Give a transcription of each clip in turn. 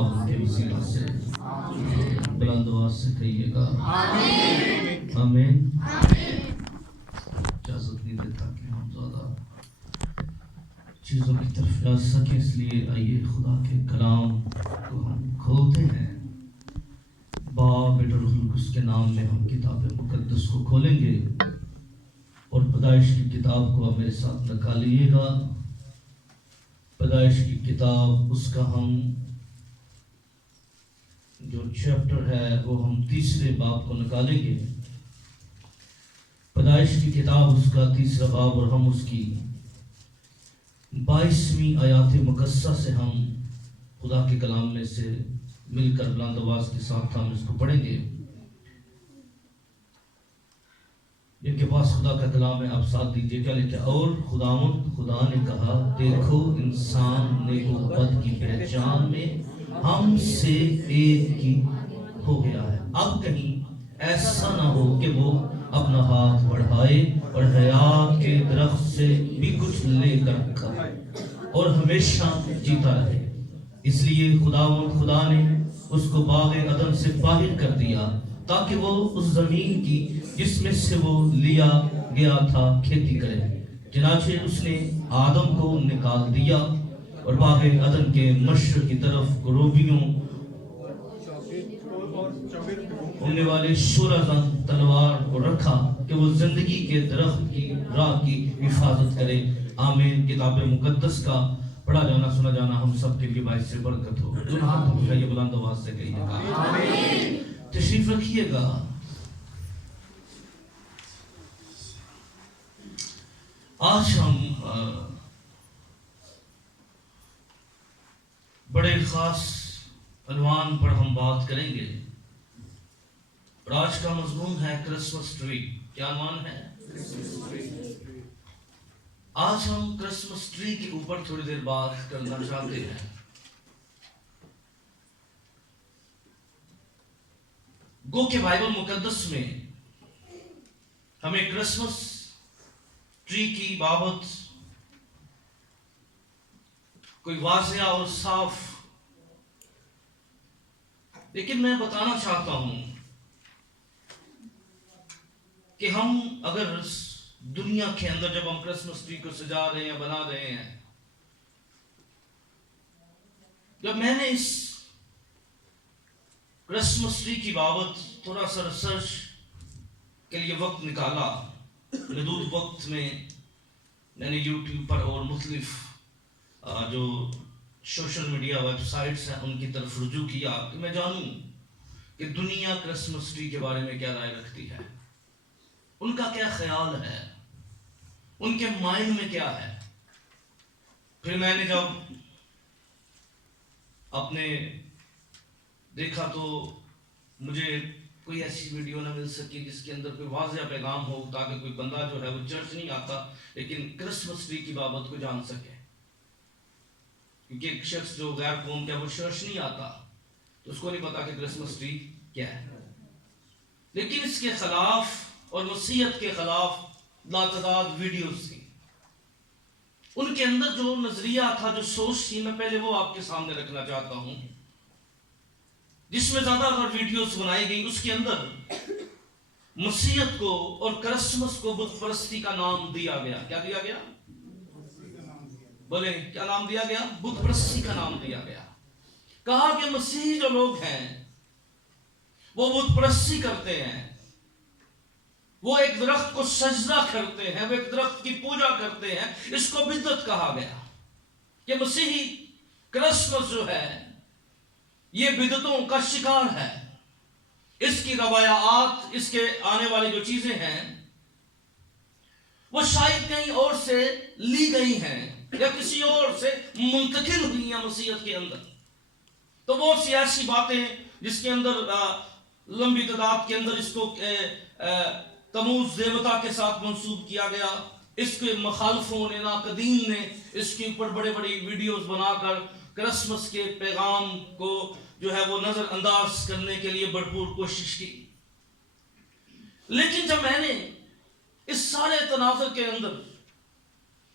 اللہ کے وسیلہ سے بلند آواز سے کہیے گا آمین آمین۔ اجازت نہیں دیتا کہ ہم زیادہ چیزوں کی طرف جا سکیں، اس لیے آئیے خدا کے کلام کو ہم کھولتے ہیں۔ باپ بیٹا روح القدس کے نام میں ہم کتاب مقدس کو کھولیں گے اور پیدائش کی کتاب کو آپ میرے ساتھ نکالیے گا۔ پیدائش کی کتاب اس کا ہم جو چیپٹر ہے وہ ہم تیسرے باب کو نکالیں گے۔ پیدائش کی کتاب اس کا تیسرا باب اور ہم اس کی 22ویں آیات مقدسہ سے ہم خدا کے کلام میں سے مل کر بلند آواز کے ساتھ ہم اس کو پڑھیں گے۔ جن کے پاس خدا کا کلام ہے آپ ساتھ دیجیے، کیا لکھا؟ اور خدا نے کہا دیکھو انسان نیک و بد کی پہچان میں ہم سے ایک ہی ہو گیا ہے، اب کہیں ایسا نہ ہو کہ وہ اپنا ہاتھ بڑھائے اور حیات کے درخت سے بھی کچھ لے کر کھائے اور ہمیشہ جیتا رہے۔ اس لیے خدا نے اس کو باغ عدن سے باہر کر دیا تاکہ وہ اس زمین کی جس میں سے وہ لیا گیا تھا کھیتی کرے۔ چنانچہ اس نے آدم کو نکال دیا اور باغ عدن کے مشرق کی طرف کروبیوں اڑنے والے شورزن تلوار کو رکھا کہ وہ زندگی کے درخت کی راہ کی حفاظت کرے۔ آمین۔ کتاب مقدس کا پڑھا جانا سنا جانا ہم سب کے لیے باعث برکت ہو۔ دونوں ہاتھ اٹھائیے، بلند آواز سے کہیے گا آمین۔ تشریف رکھیے گا۔ آج ہم بڑے خاص عنوان پر ہم بات کریں گے اور آج کا مضمون ہے کرسمس ٹری۔ کیا عنوان ہے؟ آج ہم کرسمس ٹری کے اوپر تھوڑی دیر بات کرنا چاہتے ہیں۔ گو کہ بائبل مقدس میں ہمیں کرسمس ٹری کی بابت کوئی واضح اور صاف، لیکن میں بتانا چاہتا ہوں کہ ہم اگر دنیا کے اندر جب ہم کرسمس ٹری کو سجا رہے ہیں یا بنا رہے ہیں، جب میں نے اس کرسمس ٹری کی بابت تھوڑا سا ریسرچ کے لیے وقت نکالا، محدود وقت میں نے یوٹیوب پر اور مختلف جو سوشل میڈیا ویب سائٹس ہیں ان کی طرف رجوع کیا کہ میں جانوں کہ دنیا کرسمس ٹری کے بارے میں کیا رائے رکھتی ہے، ان کا کیا خیال ہے، ان کے مائنڈ میں کیا ہے۔ پھر میں نے جب اپنے دیکھا تو مجھے کوئی ایسی ویڈیو نہ مل سکی جس کے اندر کوئی واضح پیغام ہو تاکہ کوئی بندہ جو ہے وہ چرچ نہیں آتا لیکن کرسمس ٹری کی بابت کو جان سکے، کیونکہ ایک شخص جو غیر قوم کا وہ چرچ نہیں آتا تو اس کو نہیں پتا کہ کرسمس ٹری کیا ہے۔ لیکن اس کے خلاف اور مسیحیت کے خلاف لاتعداد ویڈیوز تھی، ان کے اندر جو نظریہ تھا، جو سوچ تھی، میں پہلے وہ آپ کے سامنے رکھنا چاہتا ہوں۔ جس میں زیادہ تر ویڈیوز بنائی گئی اس کے اندر مسیحیت کو اور کرسمس کو بت پرستی کا نام دیا گیا۔ کیا دیا گیا؟ بولیں کیا نام دیا گیا؟ بت پرستی کا نام دیا گیا۔ کہا کہ مسیحی جو لوگ ہیں وہ بت پرستی کرتے ہیں، وہ ایک درخت کو سجدہ کرتے ہیں، وہ ایک درخت کی پوجا کرتے ہیں، اس کو بدعت کہا گیا کہ مسیحی کرسمس جو ہے یہ بدعتوں کا شکار ہے۔ اس کی روایات، اس کے آنے والی جو چیزیں ہیں وہ شاید کہیں اور سے لی گئی ہیں یا کسی اور سے منتقل ہوئی ہیں مسیحیت کے اندر۔ تو وہ سیاسی باتیں جس کے اندر لمبی تعداد کے اندر اس کو تموز دیوتا کے ساتھ منسوب کیا گیا، اس کے مخالفوں نے، ناقدین نے اس کے اوپر بڑے بڑی ویڈیوز بنا کر کرسمس کے پیغام کو جو ہے وہ نظر انداز کرنے کے لیے بھرپور کوشش کی۔ لیکن جب میں نے اس سارے تناظر کے اندر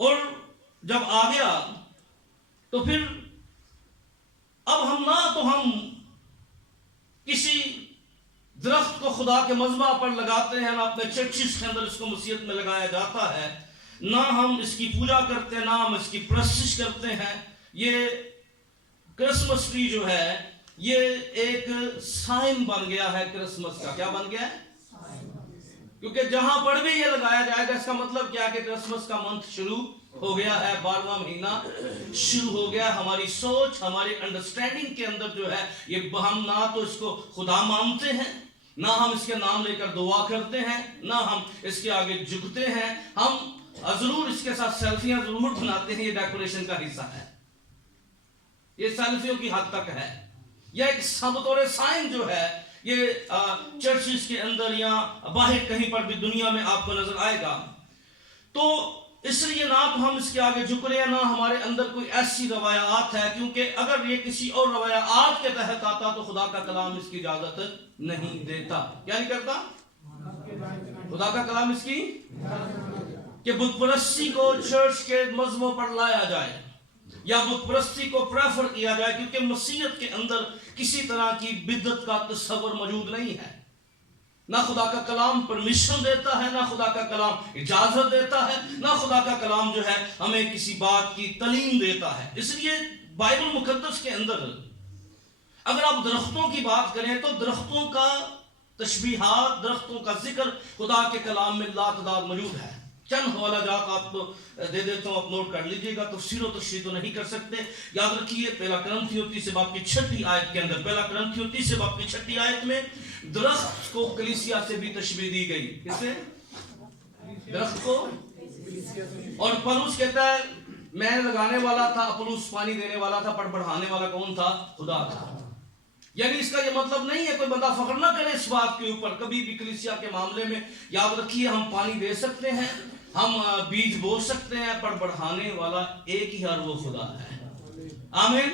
اور جب آ گیا تو پھر اب ہم کسی درخت کو خدا کے مذبح پر لگاتے ہیں، نہ اپنے چرچز کے اندر اس کو مسیحیت میں لگایا جاتا ہے، نہ ہم اس کی پوجا کرتے ہیں، نہ ہم اس کی پرستش کرتے ہیں. یہ کرسمس ٹری جو ہے یہ ایک سائن بن گیا ہے کرسمس کا. کیا بن گیا ہے؟ کیونکہ جہاں پر بھی یہ لگایا جائے گا اس کا مطلب کیا کہ کرسمس کا منتھ شروع ہو گیا ہے، 12واں مہینہ شروع ہو گیا. ہماری سوچ، ہماری انڈرسٹینڈنگ کے اندر جو ہے یہ ہم نہ تو اس کو خدا مانتے ہیں، نہ ہم اس کے نام لے کر دعا کرتے ہیں، نہ ہم اس کے آگے جھکتے ہیں. ہم ضرور اس کے ساتھ سیلفیاں ضرور بناتے ہیں، یہ ڈیکوریشن کا حصہ ہے، یہ سیلفیوں کی حد تک ہے. یہ ایک بطور سائن جو ہے یہ چرچز کے اندر یا باہر کہیں پر بھی دنیا میں آپ کو نظر آئے گا. تو اس لیے نہ تو ہم اس کے آگے جھک رہے ہیں، نہ ہمارے اندر کوئی ایسی روایات ہے، کیونکہ اگر یہ کسی اور روایات کے تحت آتا تو خدا کا کلام اس کی اجازت نہیں دیتا. کیا نہیں کرتا؟ خدا کا کلام اس کی کہ بت پرستی کو چرچ کے مذہبوں پر لایا جائے یا بت پرستی کو پریفر کیا جائے، کیونکہ مسیحیت کے اندر کسی طرح کی بدعت کا تصور موجود نہیں ہے. نہ خدا کا کلام پرمیشن دیتا ہے، نہ خدا کا کلام اجازت دیتا ہے، نہ خدا کا کلام جو ہے ہمیں کسی بات کی تعلیم دیتا ہے. اس لیے بائبل مقدس کے اندر اگر آپ درختوں کی بات کریں تو درختوں کا تشبیہات، درختوں کا ذکر خدا کے کلام میں لا تعداد موجود ہے. چند حوالہ جات آپ کو دے دیتا ہوں، آپ نوٹ کر لیجئے گا. تفسیر و تشریح تو نہیں کر سکتے. یاد رکھیے پہلا کرنتھیوں 30 باب کی 6 آیت کے اندر، پہلا کرنتھیوں 30 باب کی 6 آیت میں درخت کو کلیسیا سے بھی تشبیہ دی گئی. کس سے؟ درخت کو. اور پولس کہتا ہے میں لگانے والا تھا، اپولس پانی دینے والا تھا، پر بڑھانے والا کون تھا؟ خدا تھا. یعنی اس کا یہ مطلب نہیں ہے، کوئی بندہ فخر نہ کرے اس بات کے اوپر. کبھی بھی کلیسیا کے معاملے میں یاد رکھیے ہم پانی دے سکتے ہیں، ہم بیج بو سکتے ہیں، پر بڑھانے والا ایک ہی ہے، وہ خدا ہے. آمین.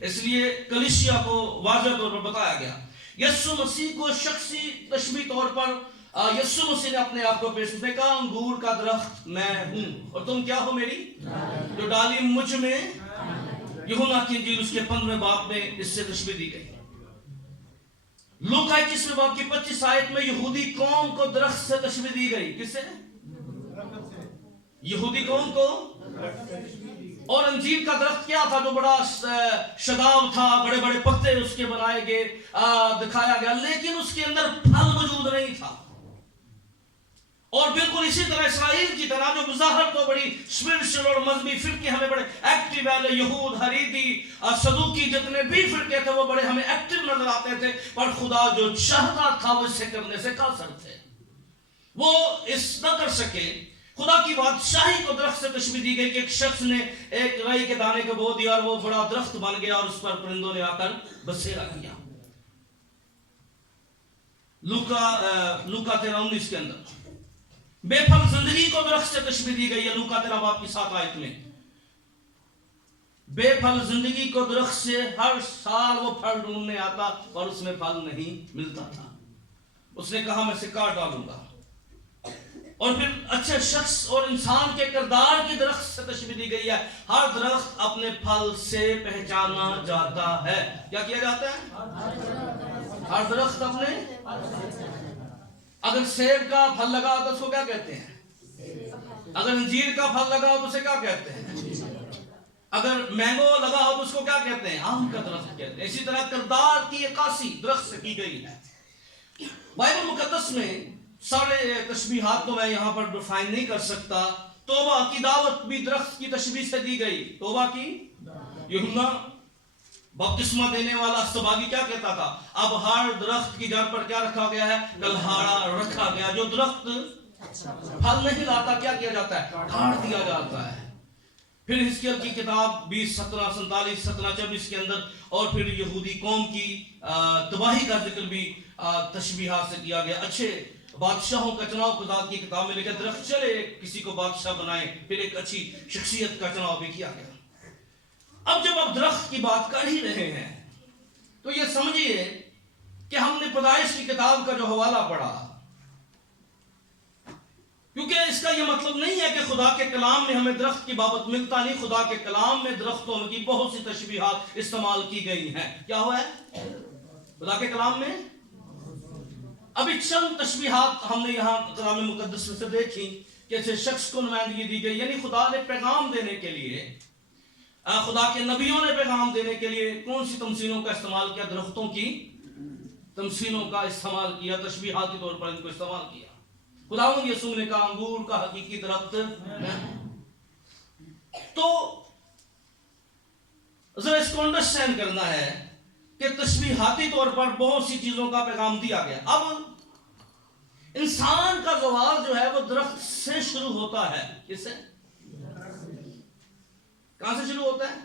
اس لیے کلیسیا کو واضح طور پر بتایا گیا. یسوع مسیح کو شخصی تشبیہ طور پر یسوع مسیح نے اپنے آپ کو پیش کہا انگور کا درخت میں ہوں اور تم کیا ہو؟ میری جو ڈالی مجھ میں. یوحنا کی انجیل اس کے 15 باب میں اس سے تشبیہ دی گئی. لوکا 21 باب کی 25 آیت میں یہودی قوم کو درخت سے تشبیہ دی گئی. کس سے؟ یہودی قوم کو. اور انجیر کا درخت کیا تھا؟ جو بڑا شداب تھا، بڑے بڑے پتے اس کے بنائے گئے، دکھایا گیا، لیکن اس کے اندر پھل موجود نہیں تھا. اور بالکل اسی طرح اسرائیل کی طرح جو بظاہر تو بڑی اسپرچل اور مذہبی فرقے ہمیں بڑے ایکٹیو والے، یہود، حریدی، صدوقی، جتنے بھی فرقے تھے وہ بڑے ہمیں ایکٹیو نظر آتے تھے، پر خدا جو چاہتا تھا وہ اسے کرنے سے قاصر تھے. وہ اس نہ کر سکے. خدا کی بادشاہی کو درخت سے تشبیہ دی گئی کہ ایک شخص نے ایک رائی کے دانے کو بو دیا اور وہ بڑا درخت بن گیا اور اس پر پرندوں نے آ کر بسیرا کیا. لوکا 13:19 کے اندر بے پھل زندگی کو درخت سے تشبیہ دی گئی ہے. لوکا 13 باب کی 7 آیت میں بے پھل زندگی کو درخت سے ہر سال وہ پھل ڈھونڈنے آتا اور اس میں پھل نہیں ملتا تھا. اس نے کہا میں اسے کاٹ ڈالوں گا. اور پھر اچھے شخص اور انسان کے کردار کی درخت سے تشبیہ دی گئی ہے. ہر درخت اپنے پھل سے پہچانا جاتا ہے. کیا کیا جاتا ہے؟ ہر درخت اپنے. اگر سیب کا پھل لگا تو اس کو کیا کہتے ہیں؟ اگر انجیر کا پھل لگا تو اسے کیا کہتے ہیں؟ اگر مینگو لگا ہو تو اس کو کیا کہتے ہیں؟ آم کا درخت کہتے ہیں. اسی طرح کردار کی عکاسی درخت سے کی گئی ہے. بائبل مقدس میں سارے تشبیہات کو میں یہاں پر ڈیفائن نہیں کر سکتا. توبہ کی دعوت بھی درخت کی تشبیہ سے دی گئی. توبہ کی. یوحنا بپتسمہ دینے والا سباگی کیا کہتا تھا؟ اب ہر درخت کی جڑ پر کیا رکھا گیا ہے؟ کلہاڑا رکھا گیا. جو درخت پھل نہیں لاتا کیا کیا جاتا ہے؟ کاٹ دیا جاتا ہے. پھر حزقیل کی کتاب 20:17-47 کے اندر اور پھر یہودی قوم کی تباہی کا ذکر بھی تشبیہات سے کیا گیا. اچھے بادشاہوں کا چناؤ خدا کی کتاب میں لکھا درخت چلے کسی کو بادشاہ بنائے. پھر ایک اچھی شخصیت کا چناؤ بھی کیا گیا. اب جب آپ درخت کی بات کر ہی رہے ہیں تو یہ سمجھیے کہ ہم نے پیدائش کی کتاب کا جو حوالہ پڑھا، کیونکہ لیکن اس کا یہ مطلب نہیں ہے کہ خدا کے کلام میں ہمیں درخت کی بابت ملتا نہیں. خدا کے کلام میں درختوں کی بہت سی تشبیہات استعمال کی گئی ہیں. کیا ہوا ہے خدا کے کلام میں؟ ابھی چند تشبیہات ہم نے یہاں کلام مقدس میں سے دیکھی کہ ایسے شخص کو نمائندگی دی گئی، یعنی خدا نے پیغام دینے کے لیے، خدا کے نبیوں نے پیغام دینے کے لیے کون سی تمثیلوں کا استعمال کیا؟ درختوں کی تمثیلوں کا استعمال کیا، تشبیہاتی طور پر ان کو استعمال کیا. خداوند یسوع نے کہا انگور کا حقیقی درخت میں. تو ذرا اس کو انڈرسٹینڈ کرنا ہے کہ تشبیہاتی طور پر بہت سی چیزوں کا پیغام دیا گیا. اب انسان کا زوال جو ہے وہ درخت سے شروع ہوتا ہے. کس سے؟ کہاں سے شروع ہوتا ہے؟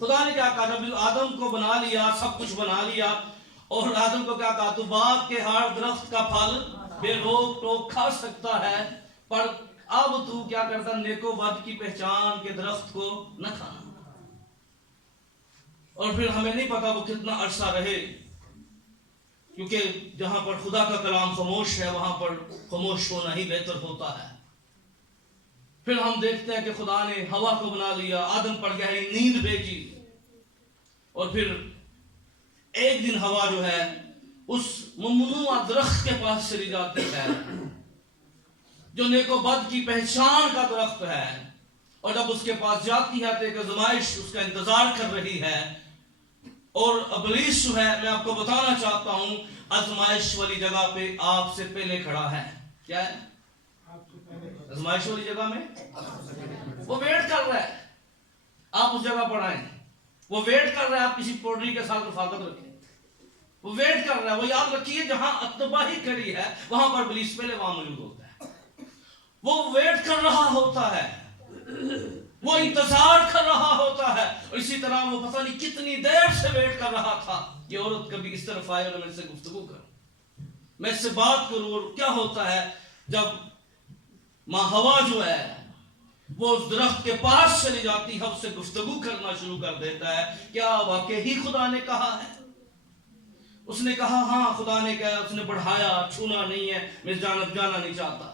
خدا نے کیا کہا جب آدم کو بنا لیا، سب کچھ بنا لیا، اور آدم کو کیا کہا تو باغ کے ہر درخت کا پھل بے روک ٹوک کھا سکتا ہے، پر اب تو کیا کرتا، نیک و بد کی پہچان کے درخت کو نہ کھانا. اور پھر ہمیں نہیں پتا وہ کتنا عرصہ رہے، کیونکہ جہاں پر خدا کا کلام خاموش ہے وہاں پر خاموش ہونا ہی بہتر ہوتا ہے. پھر ہم دیکھتے ہیں کہ خدا نے ہوا کو بنا لیا، آدم پر گہری نیند بھیجی، اور پھر ایک دن ہوا جو ہے اس ممنوع درخت کے پاس چلی جاتی ہے جو نیک و بد کی پہچان کا درخت ہے. اور جب اس کے پاس جاتی ہے تو ایک آزمائش اس کا انتظار کر رہی ہے. اور ابلیس جو ہے، میں آپ کو بتانا چاہتا ہوں، آزمائش والی جگہ پہ آپ سے پہلے کھڑا ہے. کیا ہے؟ آزمائش والی جگہ میں وہ ویٹ کر رہا ہے آپ اس جگہ پر آئیں. وہ ویٹ کر رہا ہے آپ کسی پوڈری کے ساتھ رفاقت رکھیں. وہ ویٹ کر رہا ہے. وہ یاد رکھیے جہاں تباہی کھڑی ہے وہاں پر ابلیس پہلے وہاں موجود ہوتا ہے. وہ ویٹ کر رہا ہوتا ہے، وہ انتظار کر رہا ہوتا ہے. اور اسی طرح وہ پتہ نہیں کتنی دیر سے ویٹ کر رہا تھا کہ عورت کبھی اس طرف آئے اور میں سے گفتگو کروں، میں اس سے بات کروں. اور کیا ہوتا ہے جب ماں ہوا جو ہے وہ اس درخت کے پاس چلی جاتی ہے، اس سے گفتگو کرنا شروع کر دیتا ہے. کیا واقعی ہی خدا نے کہا ہے؟ اس نے کہا ہاں خدا نے کہا. اس نے بڑھایا، چھونا نہیں ہے، میں جانب جانا نہیں چاہتا.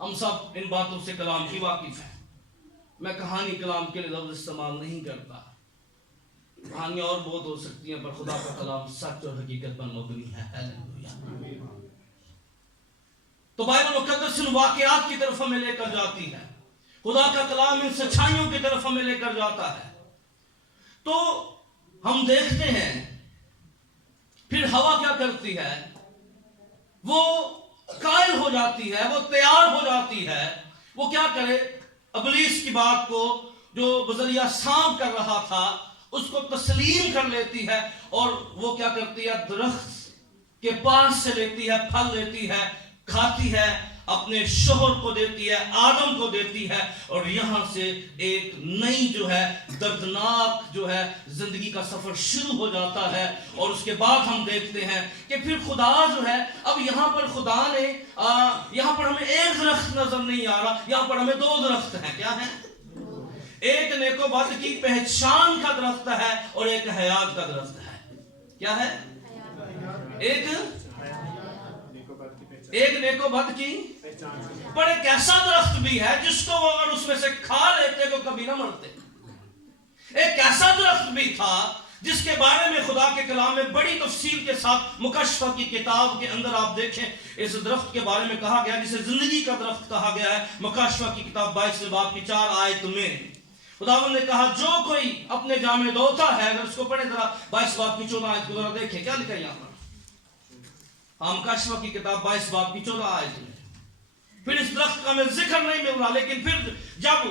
ہم سب ان باتوں سے کلام کی واقف ہیں. میں کہانی کلام کے لیے لفظ استعمال نہیں کرتا. کہانیاں اور بہت ہو سکتی ہیں، پر خدا کا کلام سچ اور حقیقت پر مبنی ہے. ہاللیلویہ. تو بائبل مقدس ان واقعات کی طرف ہمیں لے کر جاتی ہے. خدا کا کلام ان سچائیوں کی طرف ہمیں لے کر جاتا ہے. تو ہم دیکھتے ہیں پھر ہوا کیا کرتی ہے، وہ قائل ہو جاتی ہے، وہ تیار ہو جاتی ہے. وہ کیا کرے، ابلیس کی بات کو جو بذریعہ سانپ کر رہا تھا اس کو تسلیم کر لیتی ہے، اور وہ کیا کرتی ہے، درخت کے پاس سے لیتی ہے، پھل لیتی ہے، کھاتی ہے، اپنے شوہر کو دیتی ہے، آدم کو دیتی ہے. اور یہاں سے ایک نئی جو ہے دردناک جو ہے زندگی کا سفر شروع ہو جاتا ہے. اور اس کے بعد ہم دیکھتے ہیں کہ پھر خدا جو ہے، اب یہاں پر خدا نے یہاں پر ہمیں ایک درخت نظر نہیں آ رہا، یہاں پر ہمیں دو درخت ہیں. کیا ہیں؟ ایک نیک و بد کی پہچان کا درخت ہے اور ایک حیات کا درخت ہے. کیا ہے؟ ایک نیک و بد کی، پر ایک ایسا درخت بھی ہے جس کو وہ اگر اس میں سے کھا لیتے تو کبھی نہ مرتے. ایک ایسا درخت بھی تھا جس کے بارے میں خدا کے کلام میں بڑی تفصیل کے ساتھ مکاشفہ کی کتاب کے اندر آپ دیکھیں اس درخت کے بارے میں کہا گیا، جسے زندگی کا درخت کہا گیا ہے. مکاشفہ کی کتاب 22 باب کی 4 آیت میں خداوند نے کہا جو کوئی اپنے جامے دھوتا ہے، اگر اس کو پڑھیں ذرا 22 باب کی 14 آیت کو ذرا دیکھیں کیا لکھا ہے یہاں پر. مکاشفہ کی کتاب 22 باب کی 14 آیت میں پھر اس درخت کا میں ذکر نہیں مل رہا، لیکن پھر جب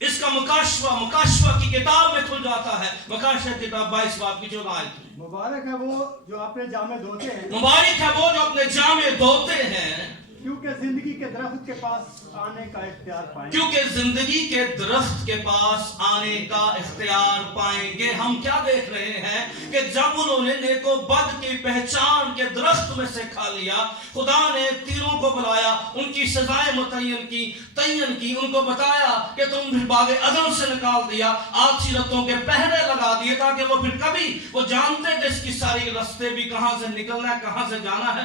اس کا مکاشفہ کی کتاب میں کھل جاتا ہے، مکاشفہ کی کتاب 22 باب کی 14 آیت میں، مبارک ہے وہ جو اپنے جامے دھوتے ہیں، مبارک ہے وہ جو اپنے جامے دھوتے ہیں، کیونکہ زندگی کے درخت کے پاس آنے کا اختیار پائیں گے. کیونکہ زندگی کے درخت کے پاس آنے کا اختیار پائیں گے. ہم کیا دیکھ رہے ہیں کہ جب انہوں نے نیک و بد کی پہچان کے درخت میں سے کھا لیا، خدا نے تیروں کو بلایا، ان کی سزائیں متعین کی، ان کو بتایا کہ تم باغ عدن سے نکال دیا، آگ رتوں کے پہرے لگا دیے تاکہ وہ پھر کبھی وہ جانتے تھے اس کی ساری رستے بھی کہاں سے نکلنا ہے، کہاں سے جانا ہے.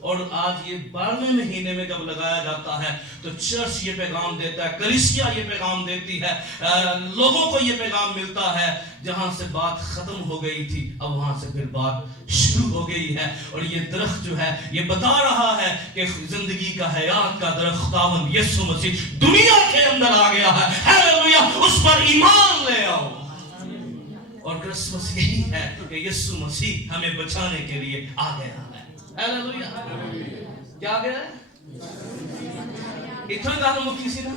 اور آج یہ 12ویں مہینے میں جب لگایا جاتا ہے تو چرچ یہ پیغام دیتا ہے, کلیسیا یہ پیغام دیتی ہے, لوگوں کو یہ پیغام ملتا ہے, جہاں سے بات ختم ہو گئی تھی اب وہاں سے پھر بات شروع ہو گئی ہے. اور یہ درخت جو ہے یہ بتا رہا ہے کہ زندگی کا حیات کا درخت خداوند یسوع مسیح دنیا کے اندر آ گیا ہے. ہیلیلویا, اس پر ایمان لے آؤ. اور کرسمس یہی ہے کہ یسوع مسیح ہمیں بچانے کے لیے آ گیا ہے. ہیلیلویا, کیا آ گیا ہے؟ اتھوں ہی گل مکی سی نا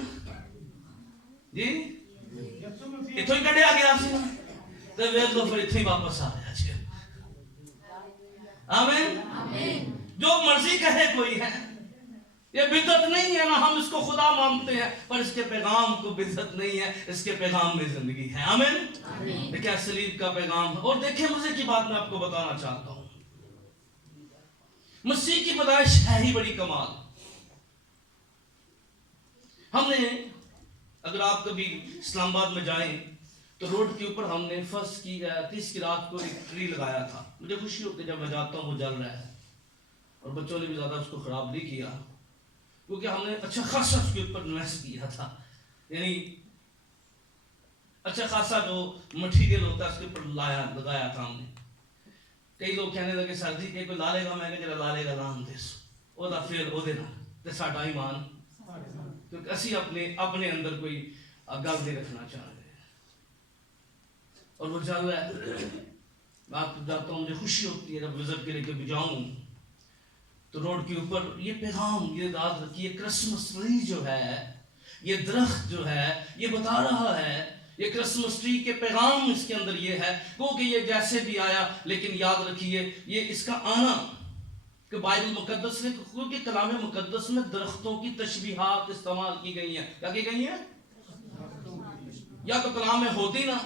جی, اتھوں ہی کڈیا گیا سی نا, تے ویکھ لو پھر اتھوں ہی واپس آ گیا جی. آمین. جو مرضی کہے کوئی ہے, یہ بدعت نہیں ہے نا, ہم اس کو خدا مانتے ہیں, پر اس کے پیغام کو بدعت نہیں ہے, اس کے پیغام میں زندگی ہے. آمین. دیکھیں صلیب کا پیغام. اور دیکھیں مزے کی بات میں آپ کو بتانا چاہتا ہوں, مسیح کی پیدائش ہے ہی بڑی کمال. ہم نے, اگر آپ کبھی اسلام آباد میں جائیں تو روڈ کے اوپر ہم نے فرسٹ کی 30 کی رات کو ایک ٹری لگایا تھا. مجھے خوشی ہوتی ہے جب میں جاتا ہوں وہ جل رہا ہے, اور بچوں نے بھی زیادہ اس کو خراب نہیں کیا, کیونکہ ہم نے اچھا خاصا اس کے اوپر انویسٹ کیا تھا. یعنی اچھا خاصا جو مٹیریل ہوتا ہے اس کے اوپر لگایا تھا ہم نے. کئی لوگ کہنے لگے سر جی کہ کوئی لا لے گا, میں کہ لا لے گا لان دے سو او دا پھر او دے نال تے ساڈا ایمان, کیونکہ اسی اپنے اندر کوئی گل نہیں رکھنا چاہ رہے. اور وہ جل رہا ہے. میں آپ کو جاتا ہوں, مجھے خوشی ہوتی ہے جب وزٹ کے لیے کبھی جاؤں تو روڈ کے اوپر یہ پیغام, یہ یاد رکھیے کرسمس ٹری جو ہے, یہ درخت جو ہے, یہ بتا رہا ہے, یہ کرسمس ٹری کے پیغام اس کے اندر یہ ہے, کیونکہ یہ جیسے بھی آیا, لیکن یاد رکھیے یہ اس کا آنا کہ بائبل مقدس میں, کیونکہ کلام مقدس میں درختوں کی تشبیہات استعمال کی گئی ہیں. کیا کی گئی ہیں؟ یا تو کلام میں ہوتی نا.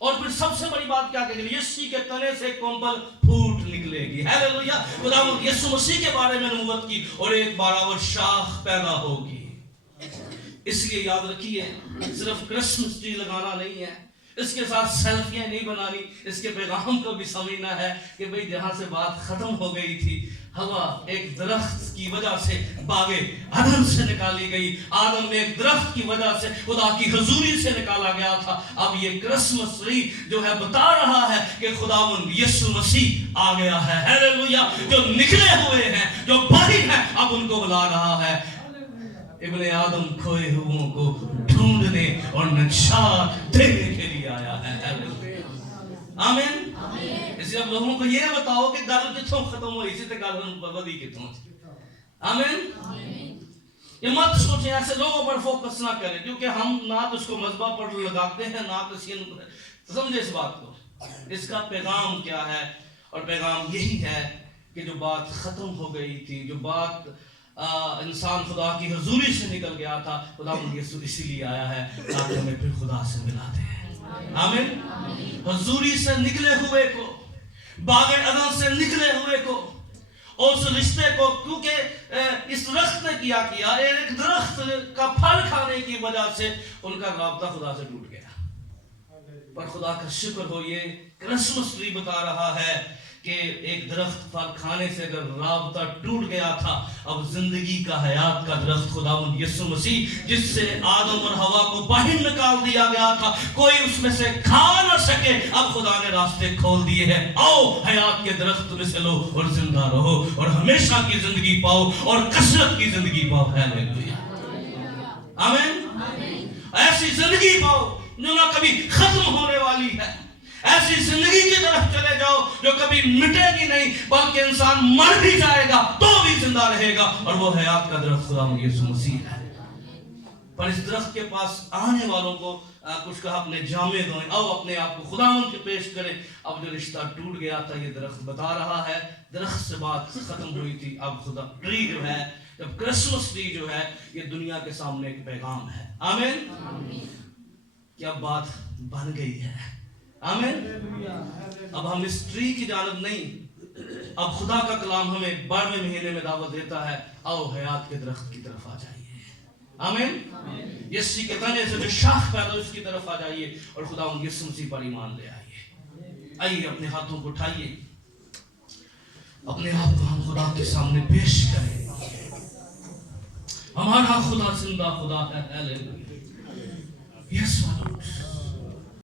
اور پھر سب سے بڑی بات کیا کہ یسوع کے تنے سے کمبل پھوٹ نکلے گی. ہیلیلویا, خداوند یسوع مسیح کے بارے میں نبوت کی, اور ایک بارآور شاخ پیدا ہوگی. اس لیے یاد رکھیے صرف کرسمس ٹری لگانا نہیں ہے, اس کے ساتھ سیلفیاں نہیں بنانی, اس کے پیغام کو بھی سمجھنا ہے کہ بھئی جہاں سے بات ختم ہو گئی تھی, ہوا ایک درخت کی وجہ سے باغ عدن سے نکالی گئی, آدم میں ایک درخت کی وجہ سے خدا کی حضوری سے نکالا گیا تھا. اب یہ کرسمس ٹری جو ہے بتا رہا ہے کہ خداوند یسوع مسیح آ گیا ہے. ہیلیلویا, جو نکلے ہوئے ہیں, جو باہر ہیں, اب ان کو بلا رہا ہے. ابن آدم کھوئے ہوئوں کو ڈھونڈنے اور نجات دینے کے لیے آیا ہے. آمین. اس لیے اب لوگوں کو یہ بتاؤ کہ گل کتوں ختم ہوئی سی تے گل بدی کتوں. آمین. یہ مت سوچیں, ایسے لوگوں پر فوکس نہ کریں, کیونکہ ہم نہ تو اس کو مذبح پر لگاتے ہیں, نہ تو سمجھے اس بات کو. اس کا پیغام کیا ہے؟ اور پیغام یہی ہے کہ جو بات ختم ہو گئی تھی, جو بات انسان خدا کی حضوری سے نکل گیا تھا, خدا یسوع اسی لیے آیا ہے تاکہ ہمیں پھر خدا سے ملا دے. آمین. حضوری سے نکلے ہوئے کو, باغ عدن سے نکلے ہوئے کو, اس رشتے کو, کیونکہ اس درخت نے کیا ایک درخت کا پھل کھانے کی وجہ سے ان کا رابطہ خدا سے ٹوٹ گیا. پر خدا کا شکر ہو, یہ کرسمس ٹری بتا رہا ہے کہ ایک درخت پھل کھانے سے اگر رابطہ ٹوٹ گیا تھا, اب زندگی کا حیات کا درخت خداوند یسوع مسیح, جس سے آدم اور حوا کو باہر نکال دیا گیا تھا, کوئی اس میں سے کھا نہ سکے, اب خدا نے راستے کھول دیے ہیں. آؤ حیات کے درخت میں سے لو اور زندہ رہو, اور ہمیشہ کی زندگی پاؤ, اور کثرت کی زندگی پاؤ. ہیلیلویا. آمین. ایسی زندگی پاؤ جو نہ کبھی ختم ہونے والی ہے. ایسی زندگی کی طرف چلے جاؤ جو کبھی مٹے گی نہیں, بلکہ انسان مر بھی جائے گا تو بھی زندہ رہے گا, اور وہ حیات کا درخت خداوند یسوع مسیح ہے. پر اس درخت کے پاس آنے والوں کو کچھ کہا اپنے جامے دھوئیں, آؤ اپنے آپ کو خداوند کے پیش کریں. اب جو رشتہ ٹوٹ گیا تھا یہ درخت بتا رہا ہے, درخت سے بات ختم ہوئی تھی, اب خدا ٹری جو ہے, جب کرسمس ٹری جو ہے, یہ دنیا کے سامنے ایک پیغام ہے. آمین. کیا بات بن گئی ہے. آمین. اب ہم اس ٹری کی جانب نہیں, اب خدا کا کلام ہمیں 12ویں مہینے میں دعوت دیتا ہے, آؤ حیات کے درخت کی طرف آ جائیے. آمین. یسوع کے تنے سے جو شاخ پیدا اس کی طرف آ جائیے, اور خداوند یسوع مسیح پر ایمان لے آئیے. آئیے اپنے ہاتھوں کو اٹھائیے. اپنے آپ کو ہم خدا کے سامنے پیش کریں. ہمارا خدا زندہ خدا ہے. ہیلیلویا. یس